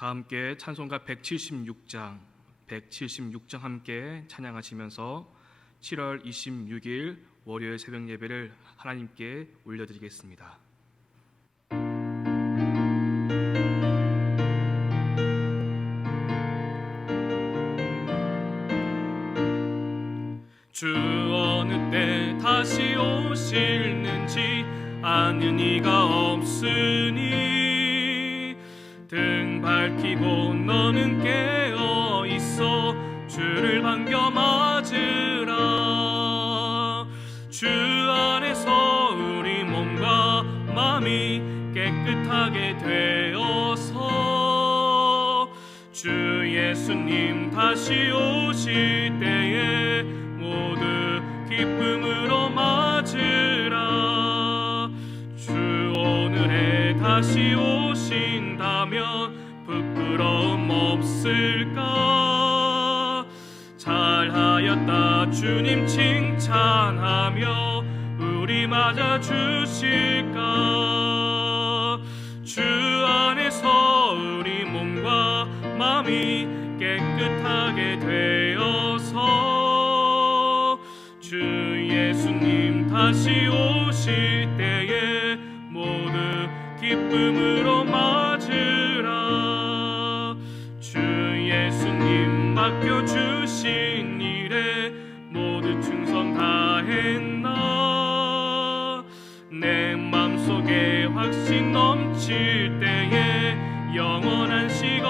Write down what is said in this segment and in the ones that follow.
다 함께 찬송가 176장 함께 찬양하시면서 7월 26일 월요일 새벽 예배를 하나님께 올려드리겠습니다. 주 어느 때 다시 오실는지 아는 이가 없으니 등 밝히고 너는 깨어 있어 주를 반겨 맞으라. 주 안에서 우리 몸과 마음이 깨끗하게 되어서 주 예수님 다시 오실 때에 모두 기쁨으로 맞으라. 주 오늘에 다시 오신다면 부끄러움 없을까? 잘하였다 주님 칭찬하며 우리 맞아 주실까? 주 안에서 우리 몸과 마음이 깨끗하게 되어서 주 예수님 다시 오실 때에 모두 기쁨으로 맞으라. 주 예수님 맡겨주신 일에 모두 충성 다했나? 내 맘속에 확신 넘칠 때에 영원한 식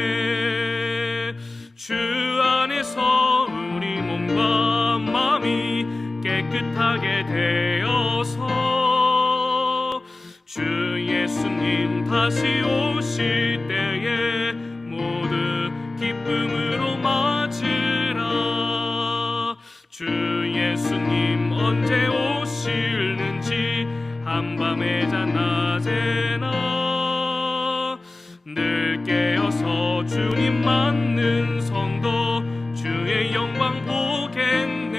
얻겠네. 주 안에서 우리 몸과 마음이 깨끗하게 되어서 주 예수님 다시 오실 때에 모두 기쁨으로 맞으라. 주 예수님 언제 오실는지 한밤에 낮에나 늘 깨어서 주님 맞는 성도 주의 영광 보겠네.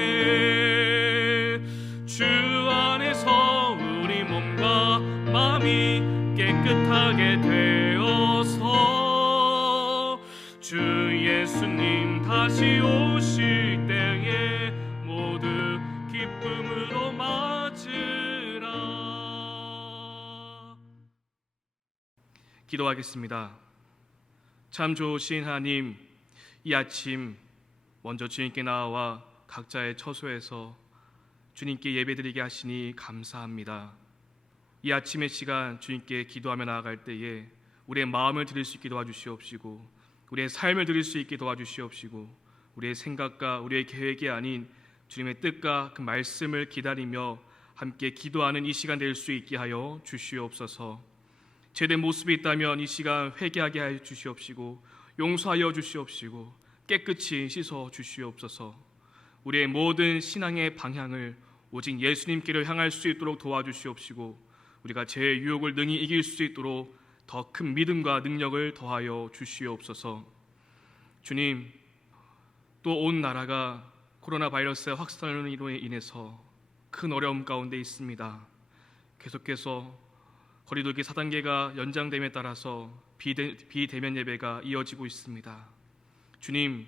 주 안에서 우리 몸과 마음이 깨끗하게 되어서 주 예수님 다시 오실 때에 모두 기쁨으로 맞으라. 기도하겠습니다. 참 좋으신 하나님, 이 아침 먼저 주님께 나와 각자의 처소에서 주님께 예배드리게 하시니 감사합니다. 이 아침의 시간 주님께 기도하며 나아갈 때에 우리의 마음을 드릴 수 있게 도와주시옵시고 우리의 삶을 드릴 수 있게 도와주시옵시고 우리의 생각과 우리의 계획이 아닌 주님의 뜻과 그 말씀을 기다리며 함께 기도하는 이 시간 될 수 있게 하여 주시옵소서. 제된 모습이 있다면 이 시간 회개하게 하여 주시옵시고 용서하여 주시옵시고 깨끗이 씻어 주시옵소서. 우리의 모든 신앙의 방향을 오직 예수님께로 향할 수 있도록 도와주시옵시고 우리가 죄의 유혹을 능히 이길 수 있도록 더 큰 믿음과 능력을 더하여 주시옵소서. 주님, 또 온 나라가 코로나 바이러스의 확산으로 인해서 큰 어려움 가운데 있습니다. 계속해서 거리두기 4단계가 연장됨에 따라서 비대면 예배가 이어지고 있습니다. 주님,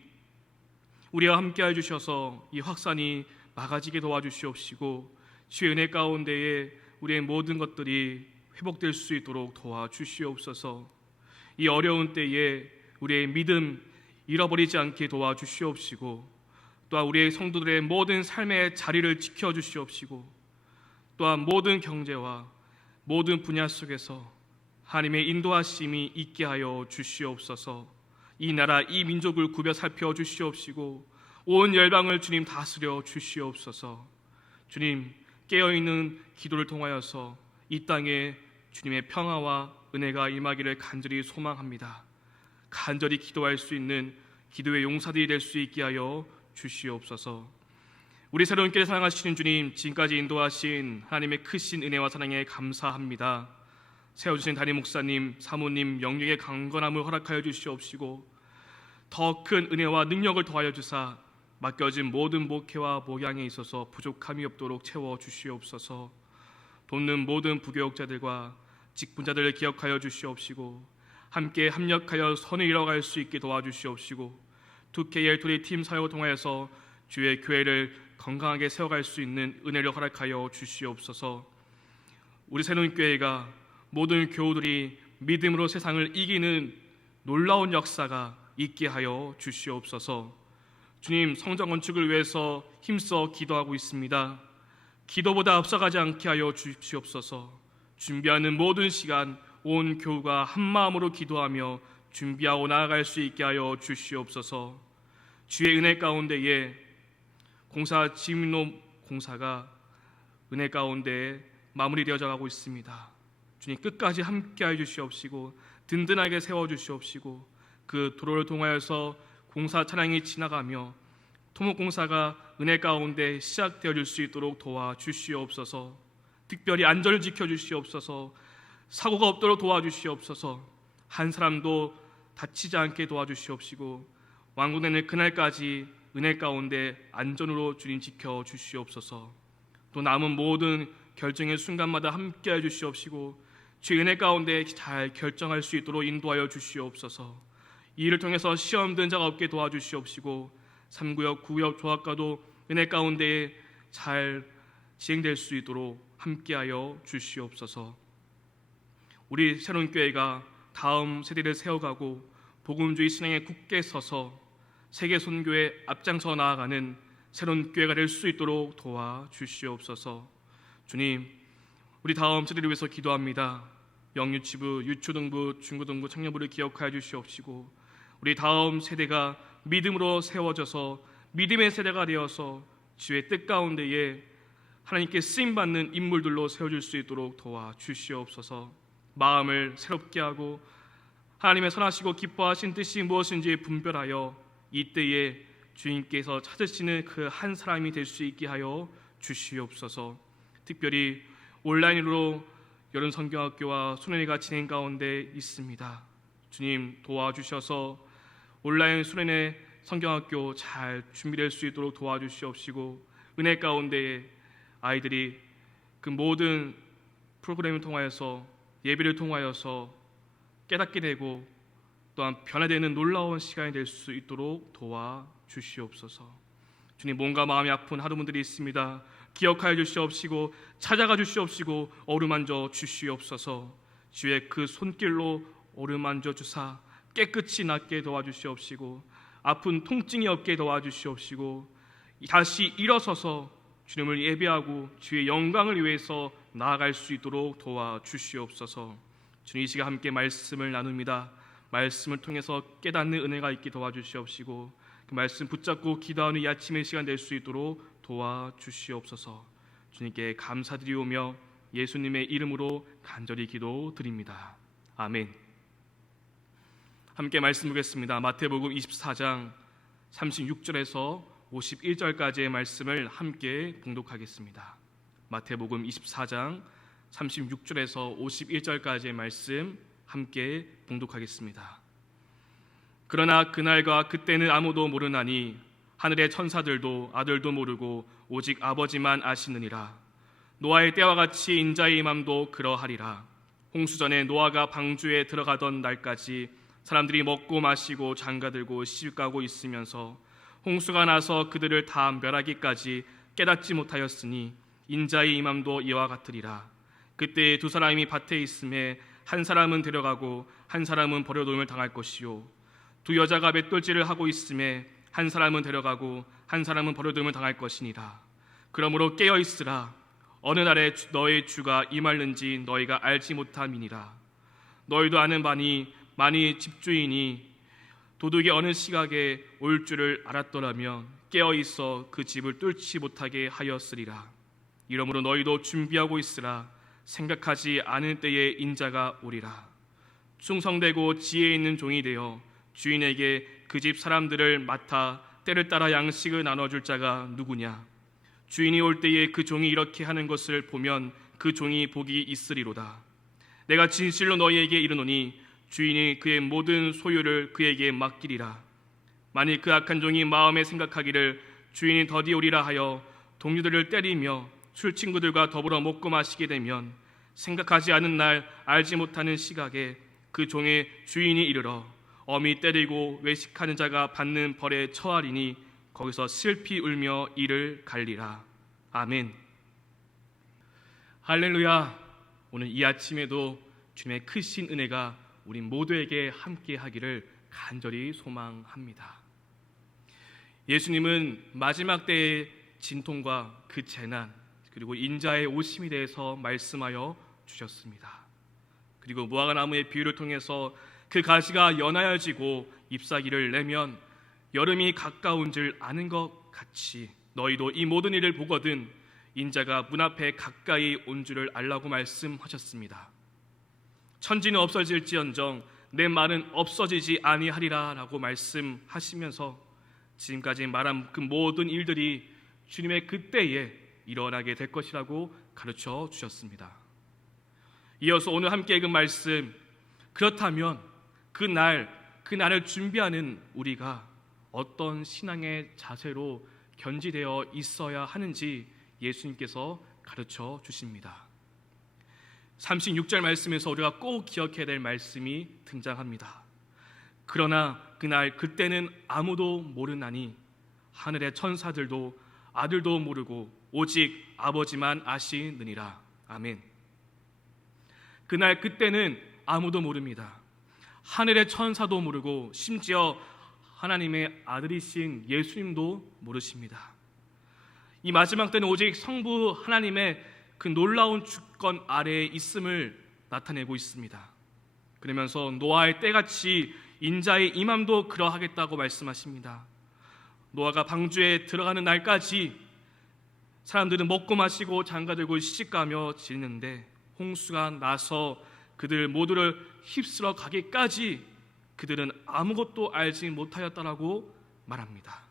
우리와 함께해 주셔서 이 확산이 막아지게 도와주시옵시고 주의 은혜 가운데에 우리의 모든 것들이 회복될 수 있도록 도와주시옵소서. 이 어려운 때에 우리의 믿음 잃어버리지 않게 도와주시옵시고 또한 우리의 성도들의 모든 삶의 자리를 지켜주시옵시고 또한 모든 경제와 모든 분야 속에서 하나님의 인도하심이 있게 하여 주시옵소서. 이 나라 이 민족을 구벼 살펴 주시옵시고 온 열방을 주님 다스려 주시옵소서. 주님, 깨어있는 기도를 통하여서 이 땅에 주님의 평화와 은혜가 임하기를 간절히 소망합니다. 간절히 기도할 수 있는 기도의 용사들이 될 수 있게 하여 주시옵소서. 우리 새로운 교회 사랑하시는 주님, 지금까지 인도하신 하나님의 크신 은혜와 사랑에 감사합니다. 세워주신 담임 목사님, 사모님 영역의 강건함을 허락하여 주시옵시고 더 큰 은혜와 능력을 더하여 주사 맡겨진 모든 목회와 목양에 있어서 부족함이 없도록 채워 주시옵소서. 돕는 모든 부교육자들과 직분자들을 기억하여 주시옵시고 함께 협력하여 선을 이뤄갈 수 있게 도와주시옵시고 2KL 팀 사역을 통하여서 주의 교회를 건강하게 세워갈 수 있는 은혜를 허락하여 주시옵소서. 우리 새로운교회가 모든 교우들이 믿음으로 세상을 이기는 놀라운 역사가 있게 하여 주시옵소서. 주님, 성전 건축을 위해서 힘써 기도하고 있습니다. 기도보다 앞서가지 않게 하여 주시옵소서. 준비하는 모든 시간 온 교우가 한마음으로 기도하며 준비하고 나아갈 수 있게 하여 주시옵소서. 주의 은혜 가운데에 공사 진로 공사가 은혜 가운데 마무리되어져 가고 있습니다. 주님, 끝까지 함께하여 주시옵시고 든든하게 세워주시옵시고 그 도로를 통하여서 공사 차량이 지나가며 토목공사가 은혜 가운데 시작되어질 수 있도록 도와주시옵소서. 특별히 안전을 지켜주시옵소서. 사고가 없도록 도와주시옵소서. 한 사람도 다치지 않게 도와주시옵시고 완공되는 그날까지 은혜 가운데 안전으로 주님 지켜주시옵소서. 또 남은 모든 결정의 순간마다 함께해 주시옵시고 주의 은혜 가운데 잘 결정할 수 있도록 인도하여 주시옵소서. 이 일을 통해서 시험 든 자가 없게 도와주시옵시고 3구역, 9구역 조합과도 은혜 가운데 잘 진행될 수 있도록 함께하여 주시옵소서. 우리 새로운 교회가 다음 세대를 세워가고 복음주의 신앙에 굳게 서서 세계 선교에 앞장서 나아가는 새로운 교회가 될 수 있도록 도와주시옵소서. 주님, 우리 다음 세대를 위해서 기도합니다. 영유치부, 유초등부, 중고등부, 청년부를 기억하여 주시옵시고 우리 다음 세대가 믿음으로 세워져서 믿음의 세대가 되어서 주의 뜻 가운데에 하나님께 쓰임받는 인물들로 세워질 수 있도록 도와주시옵소서. 마음을 새롭게 하고 하나님의 선하시고 기뻐하신 뜻이 무엇인지 분별하여 이때에 주님께서 찾으시는 그 한 사람이 될 수 있게 하여 주시옵소서. 특별히 온라인으로 여름 성경학교와 수련회가 진행 가운데 있습니다. 주님, 도와주셔서 온라인 수련회 성경학교 잘 준비될 수 있도록 도와주시옵시고 은혜 가운데 아이들이 그 모든 프로그램을 통하여서 예배를 통하여서 깨닫게 되고 또한 변화되는 놀라운 시간이 될 수 있도록 도와주시옵소서. 주님, 몸과 마음이 아픈 하루분들이 있습니다. 기억하여 주시옵시고 찾아가 주시옵시고 어루만져 주시옵소서. 주의 그 손길로 어루만져 주사 깨끗이 낫게 도와주시옵시고 아픈 통증이 없게 도와주시옵시고 다시 일어서서 주님을 예배하고 주의 영광을 위해서 나아갈 수 있도록 도와주시옵소서. 주님, 이 시간 함께 말씀을 나눕니다. 말씀을 통해서 깨닫는 은혜가 있게 도와주시옵시고 그 말씀 붙잡고 기도하는 이 아침의 시간 될 수 있도록 도와주시옵소서. 주님께 감사드리오며 예수님의 이름으로 간절히 기도드립니다. 아멘. 함께 말씀 보겠습니다. 마태복음 24장 36절에서 51절까지의 말씀을 함께 봉독하겠습니다. 마태복음 24장 36절에서 51절까지의 말씀 함께 봉독하겠습니다. 그러나 그날과 그때는 아무도 모르나니 하늘의 천사들도 아들도 모르고 오직 아버지만 아시느니라. 노아의 때와 같이 인자의 임함도 그러하리라. 홍수전에 노아가 방주에 들어가던 날까지 사람들이 먹고 마시고 장가들고 시집가고 있으면서 홍수가 나서 그들을 다 멸하기까지 깨닫지 못하였으니 인자의 임함도 이와 같으리라. 그때 두 사람이 밭에 있음에 한 사람은 데려가고 한 사람은 버려둠을 당할 것이요 두 여자가 맷돌질을 하고 있음에 한 사람은 데려가고 한 사람은 버려둠을 당할 것이니라. 그러므로 깨어 있으라. 어느 날에 너의 주가 임하는지 너희가 알지 못함이니라. 너희도 아는 바니 만일 집주인이 도둑이 어느 시각에 올 줄을 알았더라면 깨어 있어 그 집을 뚫지 못하게 하였으리라. 이러므로 너희도 준비하고 있으라. 생각하지 않은 때에 인자가 오리라. 충성되고 지혜 있는 종이 되어 주인에게 그 집 사람들을 맡아 때를 따라 양식을 나눠줄 자가 누구냐. 주인이 올 때에 그 종이 이렇게 하는 것을 보면 그 종이 복이 있으리로다. 내가 진실로 너희에게 이르노니 주인이 그의 모든 소유를 그에게 맡기리라. 만일 그 악한 종이 마음에 생각하기를 주인이 더디 오리라 하여 동료들을 때리며 술 친구들과 더불어 먹고 마시게 되면 생각하지 않은 날 알지 못하는 시각에 그 종의 주인이 이르러 엄히 때리고 외식하는 자가 받는 벌에 처하리니 거기서 슬피 울며 이를 갈리라. 아멘. 할렐루야. 오늘 이 아침에도 주님의 크신 은혜가 우리 모두에게 함께 하기를 간절히 소망합니다. 예수님은 마지막 때의 진통과 그 재난, 그리고 인자의 오심에 대해서 말씀하여 주셨습니다. 그리고 무화과 나무의 비유를 통해서 그 가지가 연하여지고 잎사귀를 내면 여름이 가까운 줄 아는 것 같이 너희도 이 모든 일을 보거든 인자가 문 앞에 가까이 온 줄을 알라고 말씀하셨습니다. 천지는 없어질지언정 내 말은 없어지지 아니하리라 라고 말씀하시면서 지금까지 말한 그 모든 일들이 주님의 그때에 일어나게 될 것이라고 가르쳐 주셨습니다. 이어서 오늘 함께 읽은 말씀, 그렇다면 그날을 준비하는 우리가 어떤 신앙의 자세로 견지되어 있어야 하는지 예수님께서 가르쳐 주십니다. 36절 말씀에서 우리가 꼭 기억해야 될 말씀이 등장합니다. 그러나 그때는 아무도 모르나니 하늘의 천사들도 아들도 모르고 오직 아버지만 아시느니라. 아멘. 그때는 아무도 모릅니다. 하늘의 천사도 모르고 심지어 하나님의 아들이신 예수님도 모르십니다. 이 마지막 때는 오직 성부 하나님의 그 놀라운 주권 아래에 있음을 나타내고 있습니다. 그러면서 노아의 때같이 인자의 임함도 그러하겠다고 말씀하십니다. 노아가 방주에 들어가는 날까지 사람들은 먹고 마시고 장가들고 시집가며 지내는데 홍수가 나서 그들 모두를 휩쓸어 가기까지 그들은 아무것도 알지 못하였다라고 말합니다.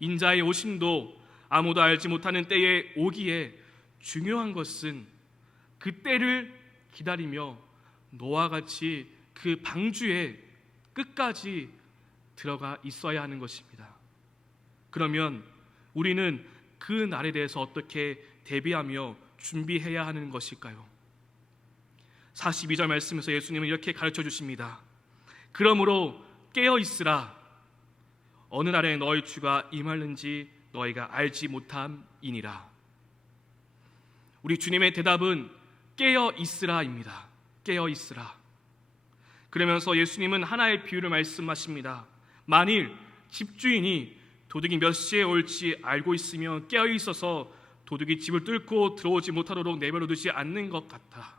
인자의 오심도 아무도 알지 못하는 때에 오기에 중요한 것은 그 때를 기다리며 노아와 같이 그 방주에 끝까지 들어가 있어야 하는 것입니다. 그러면 우리는 그 날에 대해서 어떻게 대비하며 준비해야 하는 것일까요? 42절 말씀에서 예수님은 이렇게 가르쳐 주십니다. 그러므로 깨어 있으라. 어느 날에 너희 주가 임하는지 너희가 알지 못함이니라. 우리 주님의 대답은 깨어 있으라입니다. 깨어 있으라. 그러면서 예수님은 하나의 비유를 말씀하십니다. 만일 집주인이 도둑이 몇 시에 올지 알고 있으면 깨어 있어서 도둑이 집을 뚫고 들어오지 못하도록 내버려두지 않는 것 같아.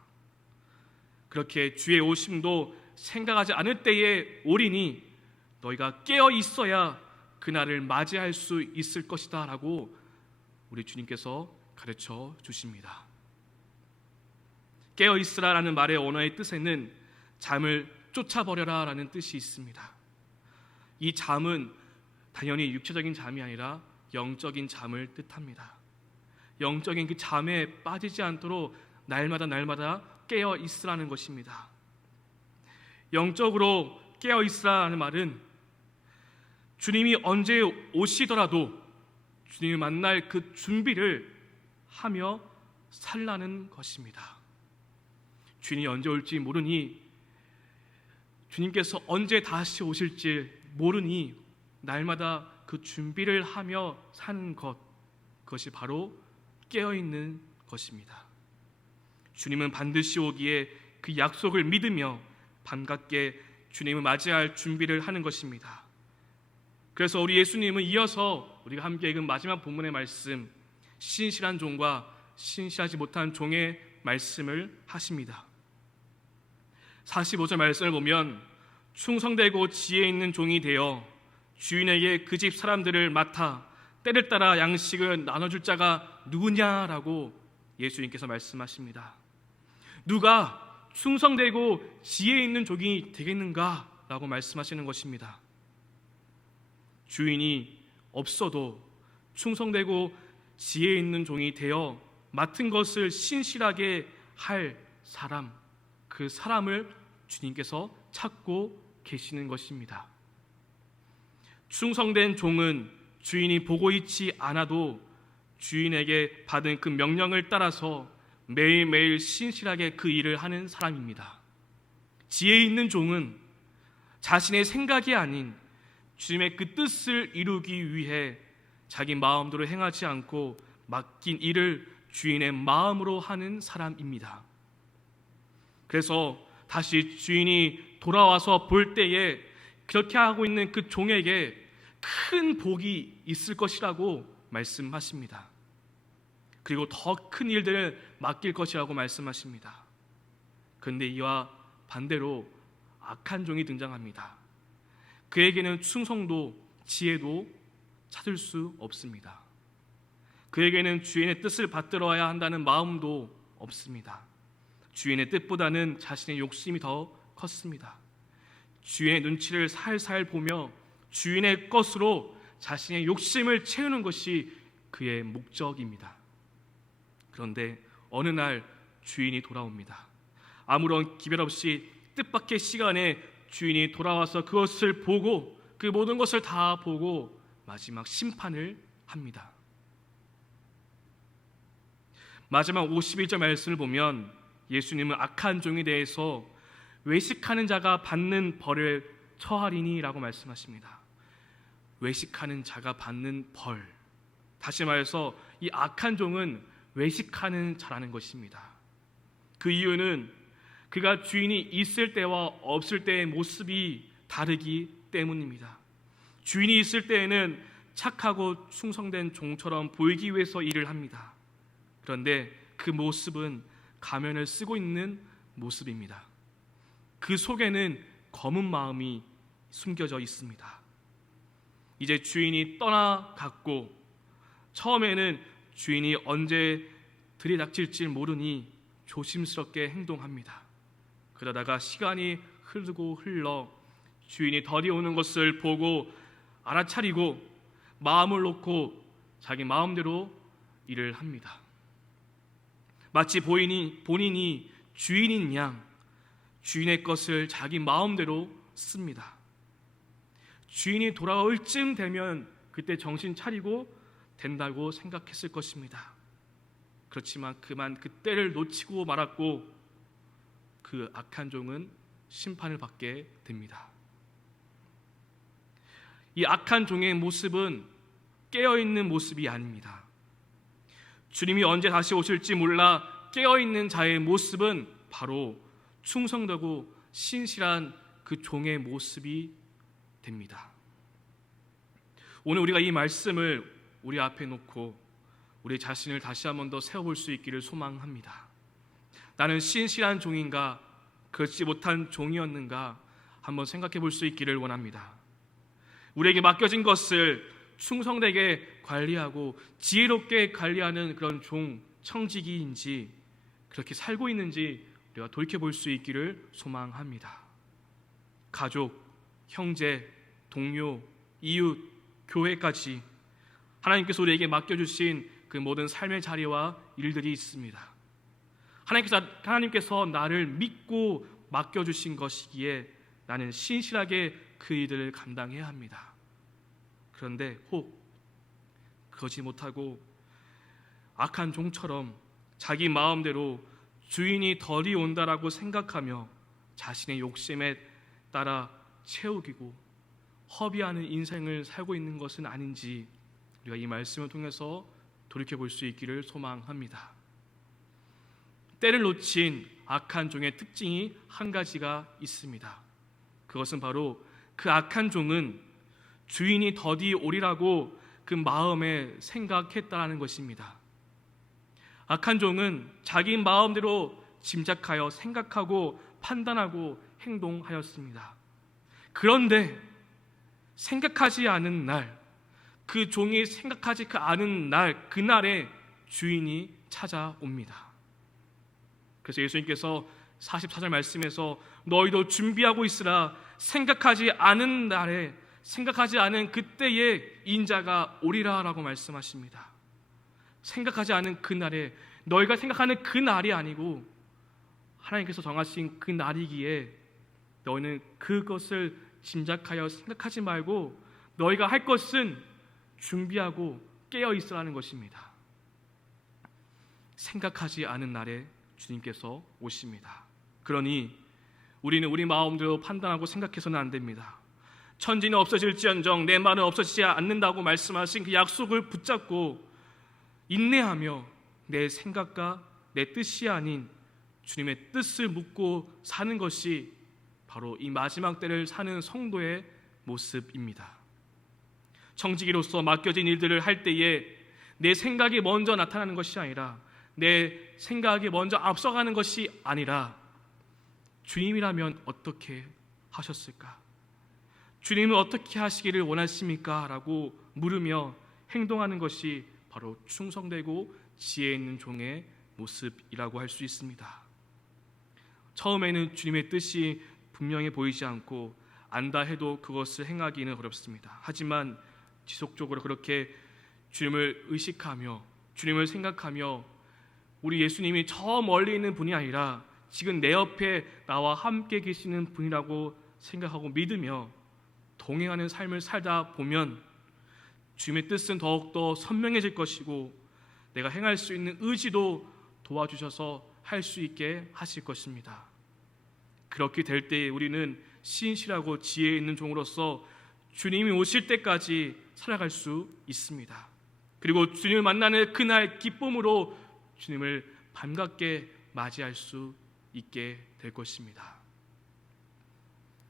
그렇게 주의 오심도 생각하지 않을 때에 오리니 너희가 깨어 있어야 그날을 맞이할 수 있을 것이다 라고 우리 주님께서 가르쳐 주십니다. 깨어 있으라라는 말의 원어의 뜻에는 잠을 쫓아버려라 라는 뜻이 있습니다. 이 잠은 당연히 육체적인 잠이 아니라 영적인 잠을 뜻합니다. 영적인 그 잠에 빠지지 않도록 날마다 깨어 있으라는 것입니다. 영적으로 깨어 있으라는 말은 주님이 언제 오시더라도 주님을 만날 그 준비를 하며 살라는 것입니다. 주님이 언제 올지 모르니, 주님께서 언제 다시 오실지 모르니 날마다 그 준비를 하며 사는 것, 그것이 바로 깨어있는 것입니다. 주님은 반드시 오기에 그 약속을 믿으며 반갑게 주님을 맞이할 준비를 하는 것입니다. 그래서 우리 예수님은 이어서 우리가 함께 읽은 마지막 본문의 말씀, 신실한 종과 신실하지 못한 종의 말씀을 하십니다. 45절 말씀을 보면 충성되고 지혜 있는 종이 되어 주인에게 그 집 사람들을 맡아 때를 따라 양식을 나눠줄 자가 누구냐라고 예수님께서 말씀하십니다. 누가 충성되고 지혜 있는 종이 되겠는가? 라고 말씀하시는 것입니다. 주인이 없어도 충성되고 지혜 있는 종이 되어 맡은 것을 신실하게 할 사람, 그 사람을 주님께서 찾고 계시는 것입니다. 충성된 종은 주인이 보고 있지 않아도 주인에게 받은 그 명령을 따라서 매일매일 신실하게 그 일을 하는 사람입니다. 지혜 있는 종은 자신의 생각이 아닌 주님의 그 뜻을 이루기 위해 자기 마음대로 행하지 않고 맡긴 일을 주인의 마음으로 하는 사람입니다. 그래서 다시 주인이 돌아와서 볼 때에 그렇게 하고 있는 그 종에게 큰 복이 있을 것이라고 말씀하십니다. 그리고 더 큰 일들을 맡길 것이라고 말씀하십니다. 그런데 이와 반대로 악한 종이 등장합니다. 그에게는 충성도, 지혜도 찾을 수 없습니다. 그에게는 주인의 뜻을 받들어야 한다는 마음도 없습니다. 주인의 뜻보다는 자신의 욕심이 더 컸습니다. 주인의 눈치를 살살 보며 주인의 것으로 자신의 욕심을 채우는 것이 그의 목적입니다. 그런데 어느 날 주인이 돌아옵니다. 아무런 기별 없이 뜻밖의 시간에 주인이 돌아와서 그것을 보고 그 모든 것을 다 보고 마지막 심판을 합니다. 마지막 51절 말씀을 보면 예수님은 악한 종에 대해서 외식하는 자가 받는 벌을 처하리니 라고 말씀하십니다. 외식하는 자가 받는 벌, 다시 말해서 이 악한 종은 외식하는 자라는 것입니다. 그 이유는 그가 주인이 있을 때와 없을 때의 모습이 다르기 때문입니다. 주인이 있을 때에는 착하고 충성된 종처럼 보이기 위해서 일을 합니다. 그런데 그 모습은 가면을 쓰고 있는 모습입니다. 그 속에는 검은 마음이 숨겨져 있습니다. 이제 주인이 떠나갔고 처음에는 주인이 언제 들이닥칠지 모르니 조심스럽게 행동합니다. 그러다가 시간이 흐르고 흘러 주인이 덜이 오는 것을 보고 알아차리고 마음을 놓고 자기 마음대로 일을 합니다. 마치 본인이 주인인 양 주인의 것을 자기 마음대로 씁니다. 주인이 돌아올 쯤 되면 그때 정신 차리고 된다고 생각했을 것입니다. 그렇지만 그만 그때를 놓치고 말았고 그 악한 종은 심판을 받게 됩니다. 이 악한 종의 모습은 깨어있는 모습이 아닙니다. 주님이 언제 다시 오실지 몰라 깨어있는 자의 모습은 바로 충성되고 신실한 그 종의 모습이 됩니다. 오늘 우리가 이 말씀을 우리 앞에 놓고 우리 자신을 다시 한번 더 세워볼 수 있기를 소망합니다. 나는 신실한 종인가 그렇지 못한 종이었는가 한번 생각해 볼 수 있기를 원합니다. 우리에게 맡겨진 것을 충성되게 관리하고 지혜롭게 관리하는 그런 종, 청지기인지 그렇게 살고 있는지 우리가 돌이켜볼 수 있기를 소망합니다. 가족, 형제, 동료, 이웃, 교회까지 하나님께서 우리에게 맡겨주신 그 모든 삶의 자리와 일들이 있습니다. 하나님께서 나를 믿고 맡겨주신 것이기에 나는 신실하게 그 일들을 감당해야 합니다. 그런데 혹 그러지 못하고 악한 종처럼 자기 마음대로 주인이 덜이 온다라고 생각하며 자신의 욕심에 따라 채우기고 허비하는 인생을 살고 있는 것은 아닌지 우리가 이 말씀을 통해서 돌이켜볼 수 있기를 소망합니다. 때를 놓친 악한 종의 특징이 한 가지가 있습니다. 그것은 바로 그 악한 종은 주인이 더디 오리라고 그 마음에 생각했다는 것입니다. 악한 종은 자기 마음대로 짐작하여 생각하고 판단하고 행동하였습니다. 그런데 생각하지 않은 날, 그 종이 생각하지 않은 날, 그날에 주인이 찾아옵니다. 그래서 예수님께서 44절 말씀에서 너희도 준비하고 있으라 생각하지 않은 날에 생각하지 않은 그때에 인자가 오리라 라고 말씀하십니다. 생각하지 않은 그날에 너희가 생각하는 그 날이 아니고 하나님께서 정하신 그 날이기에 너희는 그것을 짐작하여 생각하지 말고 너희가 할 것은 준비하고 깨어 있으라는 것입니다. 생각하지 않은 날에 주님께서 오십니다. 그러니 우리는 우리 마음대로 판단하고 생각해서는 안 됩니다. 천지는 없어질지언정 내 말은 없어지지 않는다고 말씀하신 그 약속을 붙잡고 인내하며 내 생각과 내 뜻이 아닌 주님의 뜻을 묻고 사는 것이 바로 이 마지막 때를 사는 성도의 모습입니다. 청지기로서 맡겨진 일들을 할 때에 내 생각이 먼저 나타나는 것이 아니라, 내 생각이 먼저 앞서가는 것이 아니라 주님이라면 어떻게 하셨을까? 주님은 어떻게 하시기를 원하십니까? 라고 물으며 행동하는 것이 바로 충성되고 지혜 있는 종의 모습이라고 할 수 있습니다. 처음에는 주님의 뜻이 분명해 보이지 않고 안다 해도 그것을 행하기는 어렵습니다. 하지만 지속적으로 그렇게 주님을 의식하며 주님을 생각하며 우리 예수님이 저 멀리 있는 분이 아니라 지금 내 옆에 나와 함께 계시는 분이라고 생각하고 믿으며 동행하는 삶을 살다 보면 주님의 뜻은 더욱더 선명해질 것이고 내가 행할 수 있는 의지도 도와주셔서 할 수 있게 하실 것입니다. 그렇게 될 때에 우리는 신실하고 지혜 있는 종으로서 주님이 오실 때까지 살아갈 수 있습니다. 그리고 주님을 만나는 그날 기쁨으로 주님을 반갑게 맞이할 수 있게 될 것입니다.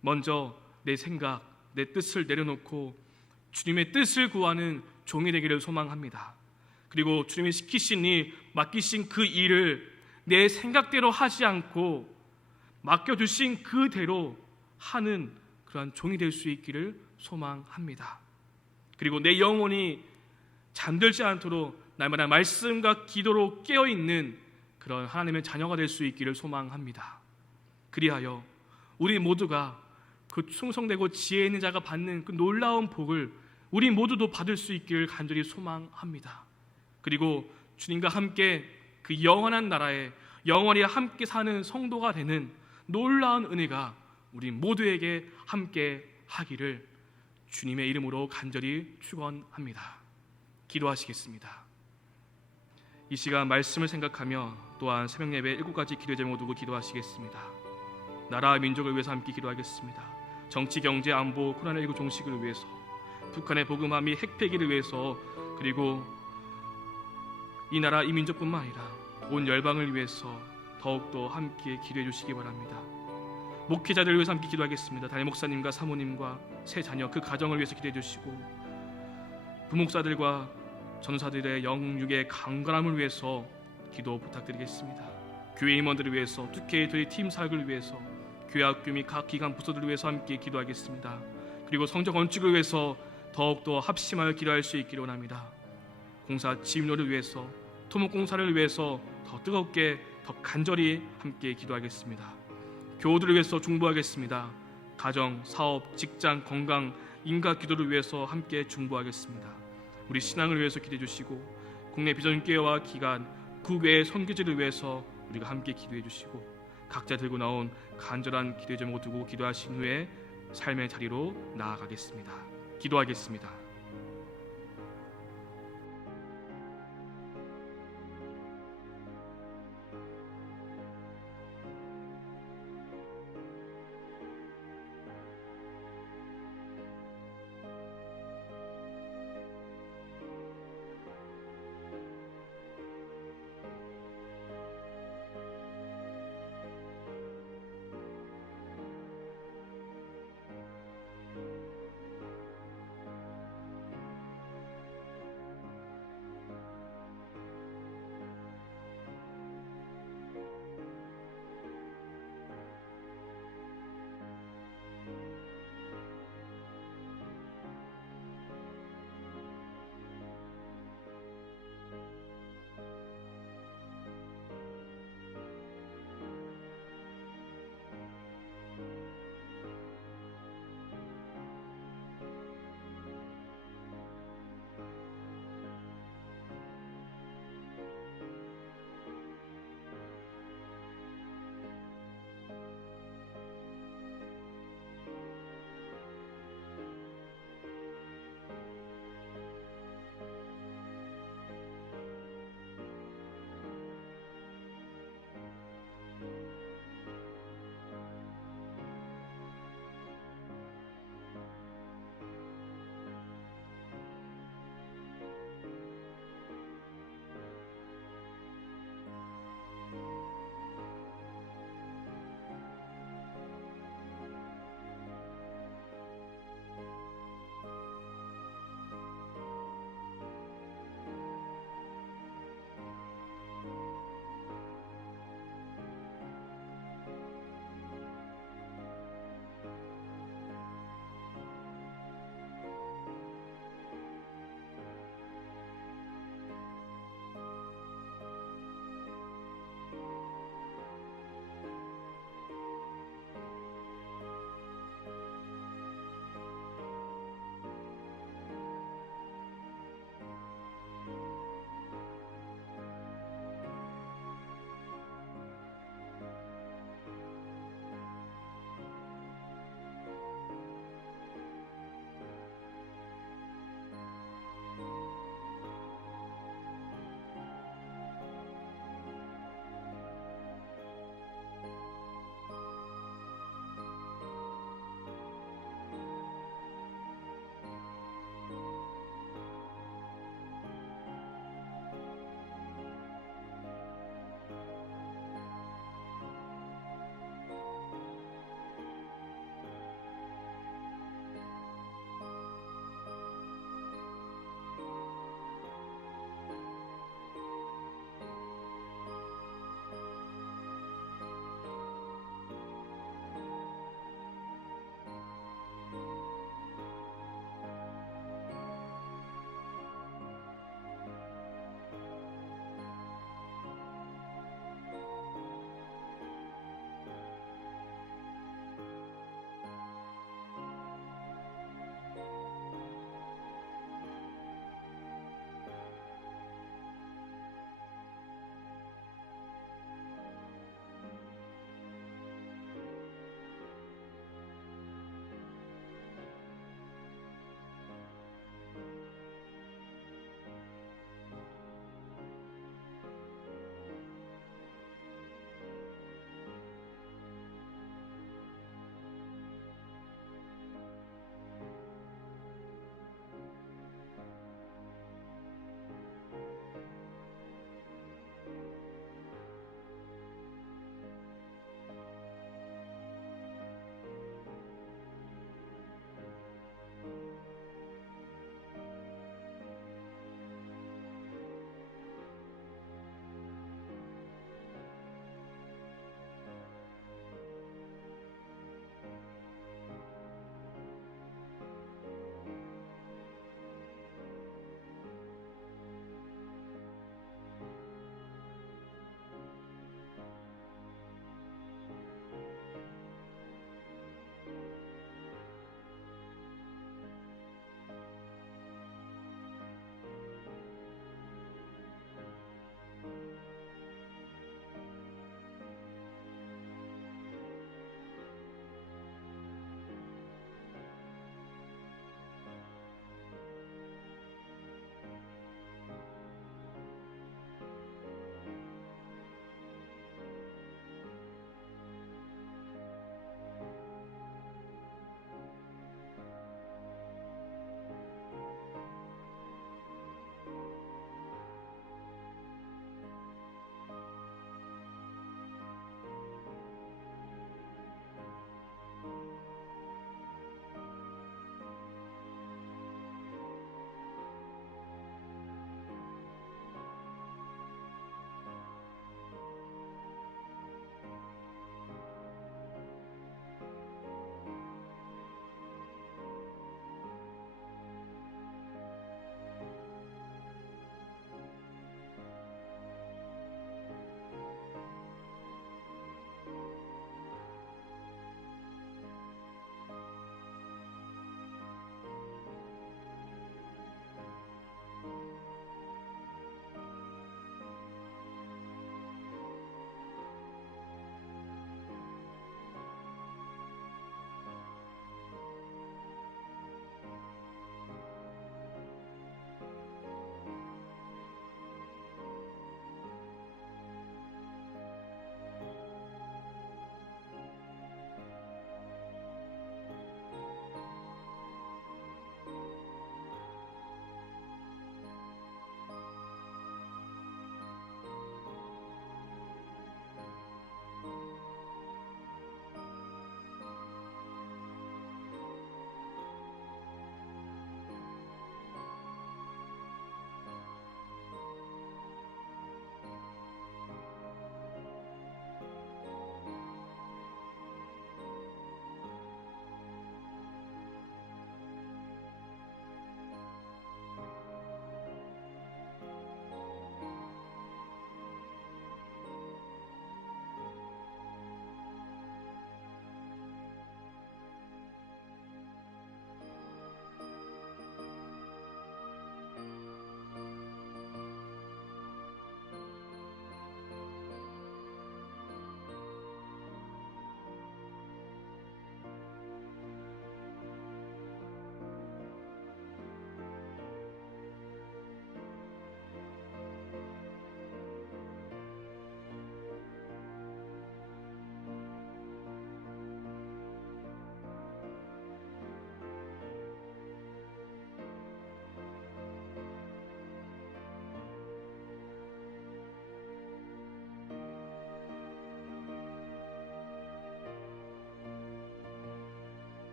먼저 내 생각, 내 뜻을 내려놓고 주님의 뜻을 구하는 종이 되기를 소망합니다. 그리고 주님이 시키신 일, 맡기신 그 일을 내 생각대로 하지 않고 맡겨주신 그대로 하는 그러한 종이 될 수 있기를 소망합니다. 그리고 내 영혼이 잠들지 않도록 날마다 말씀과 기도로 깨어있는 그런 하나님의 자녀가 될 수 있기를 소망합니다. 그리하여 우리 모두가 그 충성되고 지혜 있는 자가 받는 그 놀라운 복을 우리 모두도 받을 수 있기를 간절히 소망합니다. 그리고 주님과 함께 그 영원한 나라에 영원히 함께 사는 성도가 되는 놀라운 은혜가 우리 모두에게 함께 하기를 주님의 이름으로 간절히 축원합니다. 기도하시겠습니다. 이 시간 말씀을 생각하며 또한 새벽예배 7가지 기도 제목 두고 기도하시겠습니다. 나라와 민족을 위해서 함께 기도하겠습니다. 정치, 경제, 안보, 코로나19 종식을 위해서, 북한의 복음화 및 핵폐기를 위해서, 그리고 이 나라 이 민족뿐만 아니라 온 열방을 위해서 더욱더 함께 기도해 주시기 바랍니다. 목회자들을 위해서 함께 기도하겠습니다. 담임 목사님과 사모님과 새 자녀 그 가정을 위해서 기도해 주시고, 부목사들과 전사들의 영육의 강건함을 위해서 기도 부탁드리겠습니다. 교회 임원들을 위해서, 특히 팀 사역을 위해서, 교회 학교 및 각 기관 부서들을 위해서 함께 기도하겠습니다. 그리고 성전 건축을 위해서 더욱더 합심하여 기도할 수 있기를 원합니다. 공사 지휘노를 위해서, 토목공사를 위해서 더 뜨겁게 더 간절히 함께 기도하겠습니다. 교우들을 위해서 중보하겠습니다. 가정, 사업, 직장, 건강, 인가 기도를 위해서 함께 중보하겠습니다. 우리 신앙을 위해서 기도해 주시고, 국내 비전교회와 기관, 국외의 선교지를 위해서 우리가 함께 기도해 주시고, 각자 들고 나온 간절한 기도의 제목을 두고 기도하신 후에 삶의 자리로 나아가겠습니다. 기도하겠습니다.